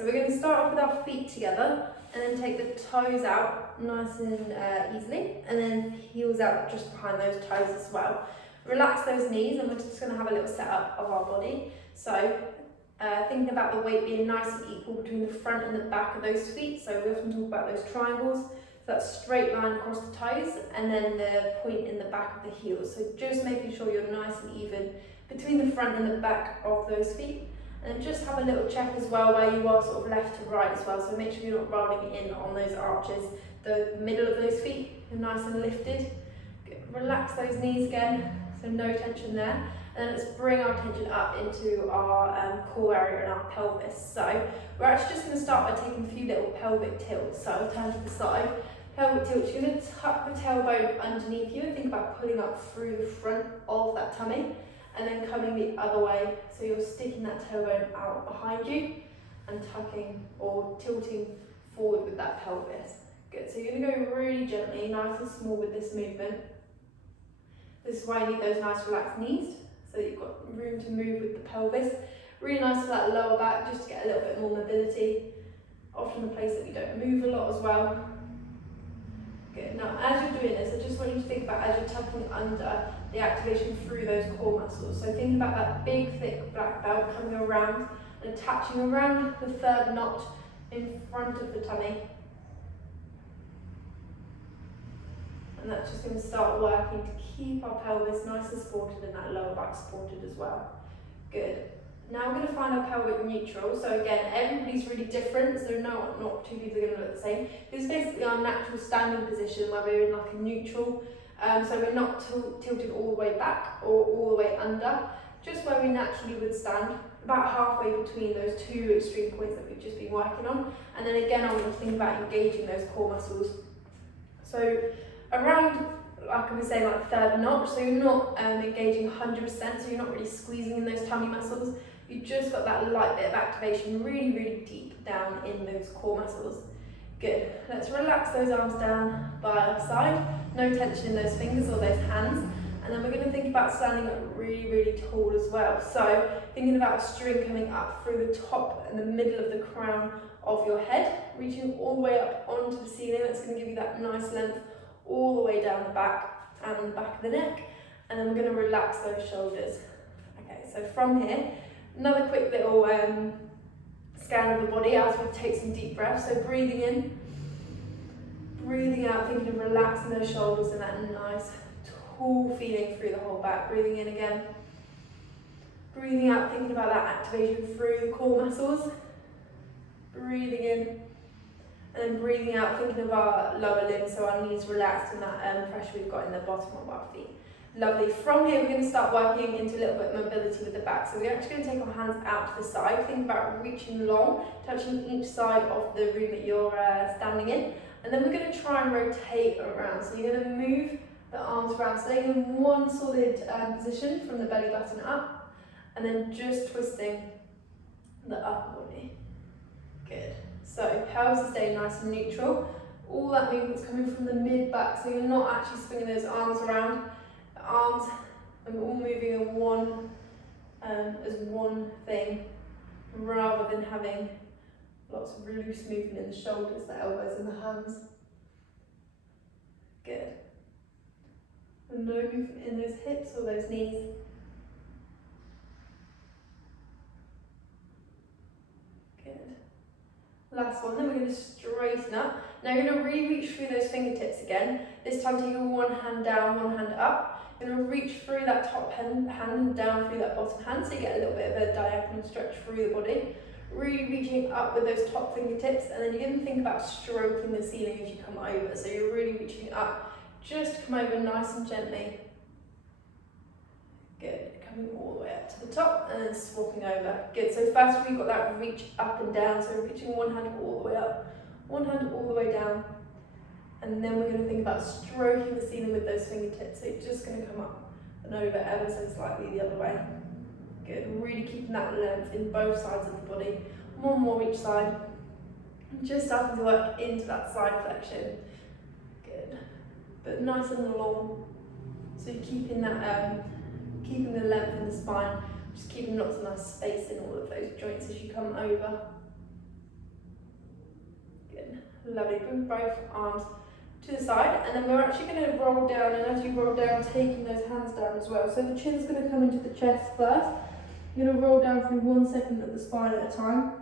so we're going to start off with our feet together and then take the toes out nice and easily, and then heels out just behind those toes as well. Relax those knees, and we're just going to have a little setup of our body. So thinking about the weight being nice and equal between the front and the back of those feet. So we often talk about those triangles. So that straight line across the toes and then the point in the back of the heels. So just making sure you're nice and even between the front and the back of those feet. And just have a little check as well where you are sort of left to right as well. So make sure you're not rolling in on those arches. The middle of those feet are nice and lifted. Relax those knees again, so no tension there. And then let's bring our attention up into our core area and our pelvis. So we're actually just going to start by taking a few little pelvic tilts. So I'll turn to the side. Pelvic tilts, you're going to tuck the tailbone underneath you and think about pulling up through the front of that tummy and then coming the other way. So you're sticking that tailbone out behind you and tucking or tilting forward with that pelvis. Good, so you're going to go really gently, nice and small with this movement. This is why you need those nice relaxed knees, so that you've got room to move with the pelvis. Really nice for that lower back, just to get a little bit more mobility. Often a place that we don't move a lot as well. Good, now as you're doing this, I just want you to think about as you're tucking under the activation through those core muscles. So think about that big, thick black belt coming around and attaching around the third notch in front of the tummy. And that's just going to start working to keep our pelvis nice and supported and that lower back supported as well. Good. Now we're going to find our pelvic neutral. So again, everybody's really different, so not two people are going to look the same. This is basically our natural standing position where we're in like a neutral. So we're not tilted all the way back or all the way under, just where we naturally would stand, about halfway between those two extreme points that we've just been working on. And then again, I want you to think about engaging those core muscles. So around, like I was saying, like third notch, so you're not engaging 100%, so you're not really squeezing in those tummy muscles. You've just got that light bit of activation really, really deep down in those core muscles. Good. Let's relax those arms down by our side. No tension in those fingers or those hands. And then we're going to think about standing up really, really tall as well. So thinking about a string coming up through the top and the middle of the crown of your head, reaching all the way up onto the ceiling. That's going to give you that nice length all the way down the back and the back of the neck. And then we're going to relax those shoulders. Okay, so from here, another quick little scan of the body as we take some deep breaths. So breathing in, breathing out, thinking of relaxing those shoulders and that nice tall feeling through the whole back. Breathing in again, breathing out, thinking about that activation through the core muscles. Breathing in, and then breathing out, thinking of our lower limbs, so our knees relaxed and that pressure we've got in the bottom of our feet. Lovely. From here, we're going to start working into a little bit of mobility with the back. So we're actually going to take our hands out to the side. Think about reaching long, touching each side of the room that you're standing in. And then we're going to try and rotate around. So you're going to move the arms around, staying in one solid position from the belly button up, and then just twisting the upper body. Good. So pelvis is staying nice and neutral. All that movement's coming from the mid back, so you're not actually swinging those arms around. The arms are all moving in one as one thing, rather than having lots of loose movement in the shoulders, the elbows and the hands. Good. And no movement in those hips or those knees. Good. Last one, then we're going to straighten up. Now you're going to really reach through those fingertips again. This time taking one hand down, one hand up. You're going to reach through that top hand and down through that bottom hand, so you get a little bit of a diagonal stretch through the body. Really reaching up with those top fingertips, and then you're going to think about stroking the ceiling as you come over. So you're really reaching up, just come over nice and gently. Good, coming all the way up to the top and then swapping over. Good, so first we've got that reach up and down, so reaching one hand all the way up, one hand all the way down. And then we're going to think about stroking the ceiling with those fingertips. So you're just going to come up and over ever so slightly the other way. Good, really keeping that length in both sides of the body. One more each side. Just starting to work into that side flexion. Good, but nice and long. So you're keeping that, keeping the length in the spine. Just keeping lots of nice space in all of those joints as you come over. Lovely. Bring both arms to the side, and then we're actually going to roll down, and as you roll down, taking those hands down as well. So the chin's going to come into the chest first. You're going to roll down through 1 second of the spine at a time.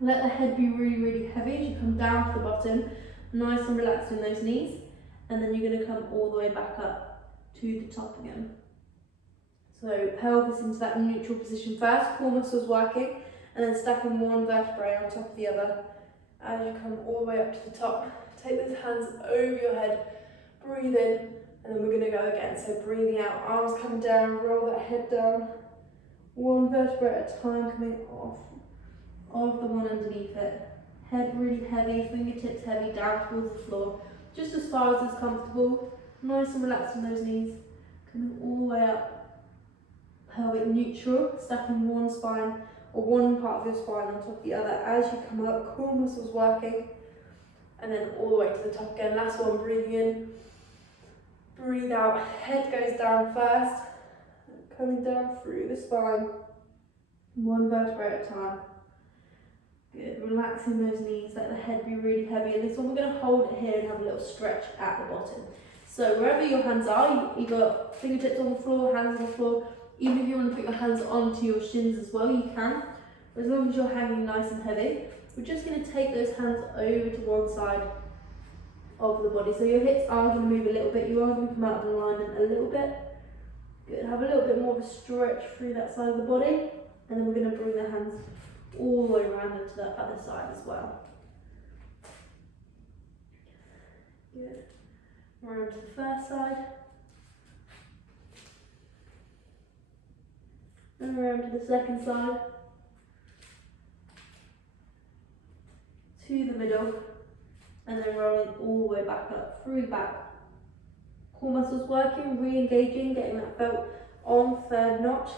Let the head be really, really heavy as you come down to the bottom, nice and relaxed in those knees, and then you're going to come all the way back up to the top again. So pelvis into that neutral position first, core muscles working, and then stacking one vertebrae on top of the other. As you come all the way up to the top, take those hands over your head, breathe in, and then we're going to go again. So breathing out, arms come down, roll that head down, one vertebrae at a time coming off of the one underneath it. Head really heavy, fingertips heavy, down towards the floor, just as far as is comfortable. Nice and relaxed in those knees, coming all the way up. Pelvic neutral, stacking one spine or one part of your spine on top of the other as you come up, core muscles working, and then all the way to the top again. Last one, breathing in, breathe out, head goes down first, coming down through the spine, one vertebrae at a time. Good, relaxing those knees, let the head be really heavy, and this one we're going to hold it here and have a little stretch at the bottom. So wherever your hands are, you've got fingertips on the floor, hands on the floor. Even if you want to put your hands onto your shins as well, you can. But as long as you're hanging nice and heavy, we're just going to take those hands over to one side of the body. So your hips are going to move a little bit, you are going to come out of alignment a little bit. Good, have a little bit more of a stretch through that side of the body, and then we're going to bring the hands all the way around into the other side as well. Good. Around to the first side. And around to the second side. To the middle. And then rolling all the way back up, through the back. Core muscles working, re-engaging, getting that belt on third notch.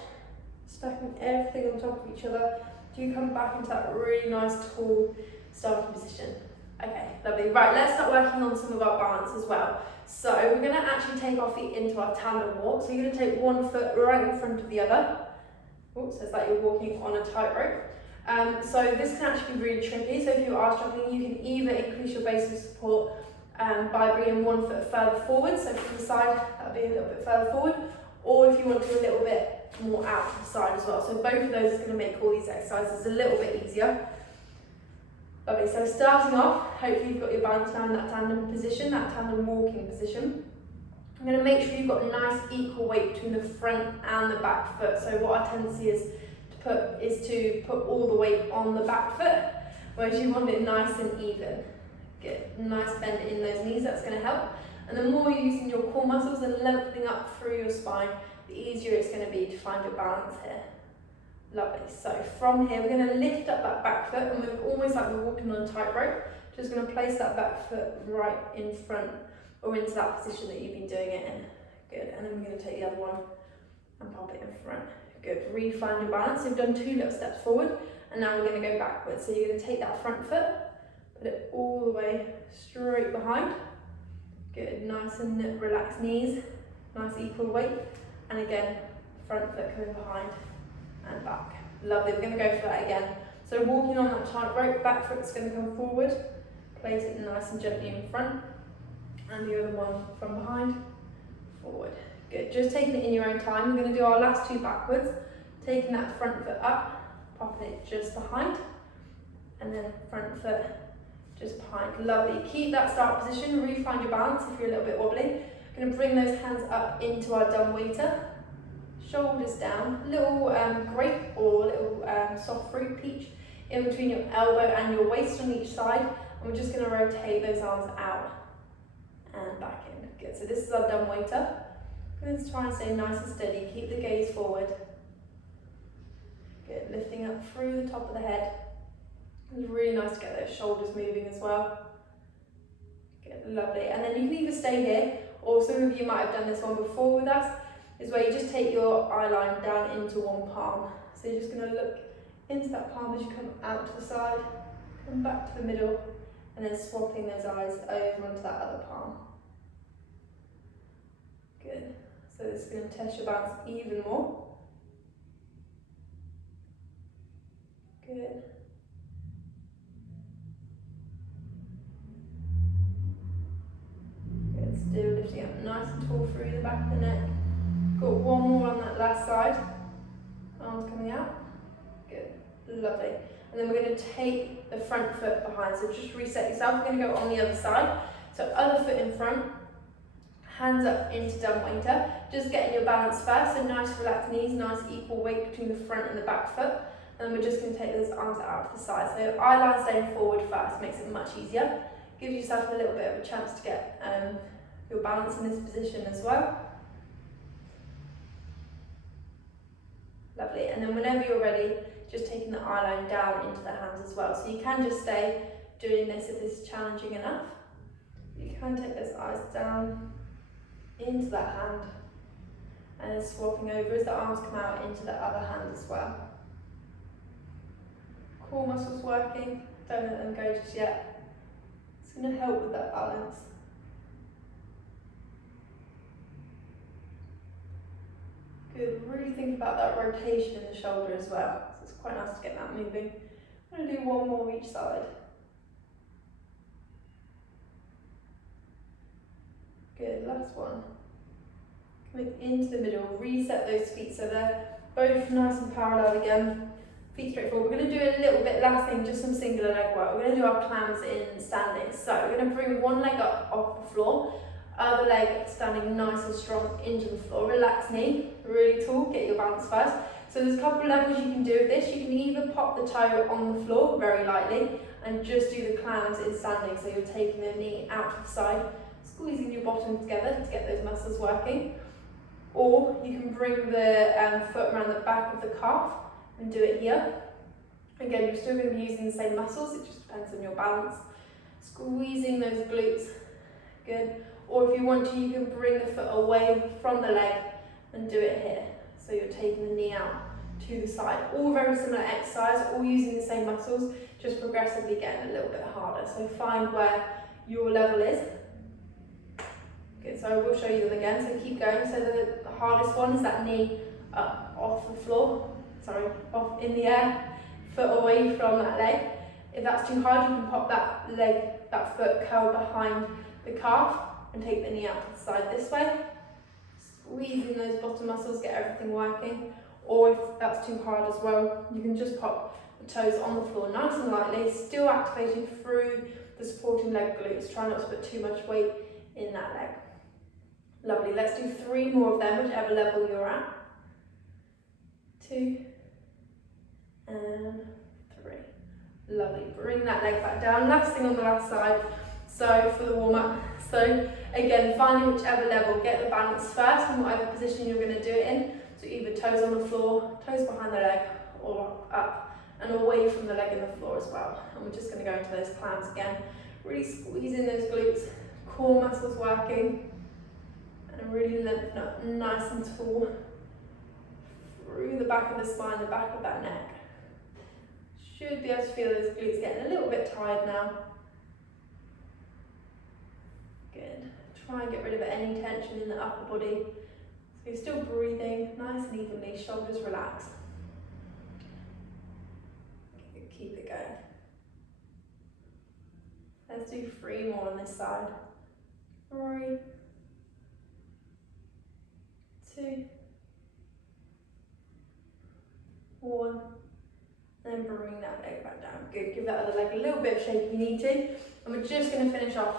Stacking everything on top of each other. Do you come back into that really nice tall starting position? Okay, lovely. Right, let's start working on some of our balance as well. So we're going to actually take our feet into our tandem walk. So you're going to take one foot right in front of the other. Oh, so it's like you're walking on a tightrope. So this can actually be really tricky. So if you are struggling, you can either increase your base of support by bringing one foot further forward. So from the side, that'll be a little bit further forward. Or if you want to a little bit more out to the side as well. So both of those is going to make all these exercises a little bit easier. Okay, so starting off, hopefully you've got your balance now in that tandem position, that tandem walking position. I'm going to make sure you've got a nice equal weight between the front and the back foot. So what our tendency is to put all the weight on the back foot, whereas you want it nice and even. Get a nice bend in those knees, that's going to help. And the more you're using your core muscles and lengthening up through your spine, the easier it's going to be to find your balance here. Lovely. So from here, we're going to lift up that back foot, and we're almost like we're walking on a tightrope. Just going to place that back foot right in front or into that position that you've been doing it in. Good. And then we're going to take the other one and pop it in front. Good. Re-find your balance. So we've done 2 little steps forward, and now we're going to go backwards. So you're going to take that front foot, put it all the way straight behind. Good. Nice and relaxed knees, nice equal weight, and again, front foot coming behind and back. Lovely. We're going to go for that again. So walking on that tightrope, back foot's going to come forward, place it nice and gently in front, and the other one from behind, forward. Good. Just taking it in your own time. We're going to do our last 2 backwards, taking that front foot up, popping it just behind, and then front foot just behind. Lovely. Keep that start position, re-find your balance if you're a little bit wobbly. Going to bring those hands up into our dumb waiter. Shoulders down, little grape or little soft fruit peach in between your elbow and your waist on each side, and we're just going to rotate those arms out and back in. Good. So this is our dumb waiter. Let's try and stay nice and steady. Keep the gaze forward. Good. Lifting up through the top of the head. It's really nice to get those shoulders moving as well. Good. Lovely. And then you can either stay here, or some of you might have done this one before with us, is where you just take your eye line down into one palm. So you're just going to look into that palm as you come out to the side, come back to the middle, and then swapping those eyes over onto that other palm. Good. So this is going to test your balance even more. Good. tall through the back of the neck. Got one more on that last side. Arms coming out. Good. Lovely. And then we're going to take the front foot behind. So just reset yourself. We're going to go on the other side. So other foot in front. Hands up into dumbwaiter. Just getting your balance first. So nice relaxed knees, nice equal weight between the front and the back foot. And we're just going to take those arms out to the side. So eye line staying forward first makes it much easier. Gives yourself a little bit of a chance to get your balance in this position as well. Lovely. And then whenever you're ready, just taking the eye line down into the hands as well. So you can just stay doing this if this is challenging enough. You can take those eyes down into that hand and then swapping over as the arms come out into the other hand as well. Core muscles working, don't let them go just yet. It's going to help with that balance. Good, really think about that rotation in the shoulder as well. So it's quite nice to get that moving. I'm going to do one more each side. Good, last one. Coming into the middle, reset those feet so they're both nice and parallel again. Feet straight forward. We're going to do a little bit, last thing, just some singular leg work. We're going to do our clams in standing. So we're going to bring one leg up off the floor, other leg standing nice and strong into the floor. Relax knee, really tall, get your balance first. So there's a couple of levels you can do with this. You can either pop the toe on the floor very lightly and just do the clams in standing. So you're taking the knee out to the side, squeezing your bottom together to get those muscles working. Or you can bring the foot around the back of the calf and do it here. Again, you're still going to be using the same muscles, it just depends on your balance. Squeezing those glutes, good. Or if you want to, you can bring the foot away from the leg and do it here. So you're taking the knee out to the side. All very similar exercise, all using the same muscles, just progressively getting a little bit harder. So find where your level is. Good, so I will show you them again, so keep going. So the hardest one is that knee up off the floor, off in the air, foot away from that leg. If that's too hard, you can pop that foot curl behind the calf and take the knee out to the side this way. Squeezing those bottom muscles, get everything working. Or if that's too hard as well, you can just pop the toes on the floor nice and lightly, still activating through the supporting leg glutes. Try not to put too much weight in that leg. Lovely, let's do 3 more of them, whichever level you're at. 2 and 3. Lovely, bring that leg back down. Last thing on the last side, so for the warm-up. So again, finding whichever level, get the balance first in whatever position you're going to do it in. So either toes on the floor, toes behind the leg, or up and away from the leg and the floor as well. And we're just going to go into those clams again. Really squeezing those glutes, core muscles working. And really lengthen up nice and tall through the back of the spine, the back of that neck. Should be able to feel those glutes getting a little bit tired now. Good. Try and get rid of any tension in the upper body. So you're still breathing nice and evenly, shoulders relaxed. Keep it going. Let's do 3 more on this side. 3, 2, 1, then bring that leg back down. Good, give that other leg a little bit of shake if you need to. And we're just going to finish off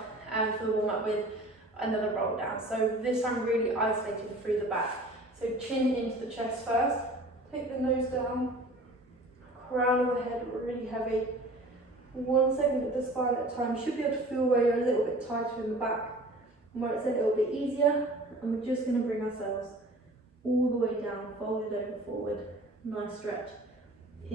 for the warm up with another roll down. So this time really isolated through the back. So chin into the chest first, take the nose down, crown of the head really heavy. 1 segment of the spine at a time. You should be able to feel where you're a little bit tighter in the back and where it's a little bit easier. And we're just going to bring ourselves all the way down, folded over forward. Nice stretch.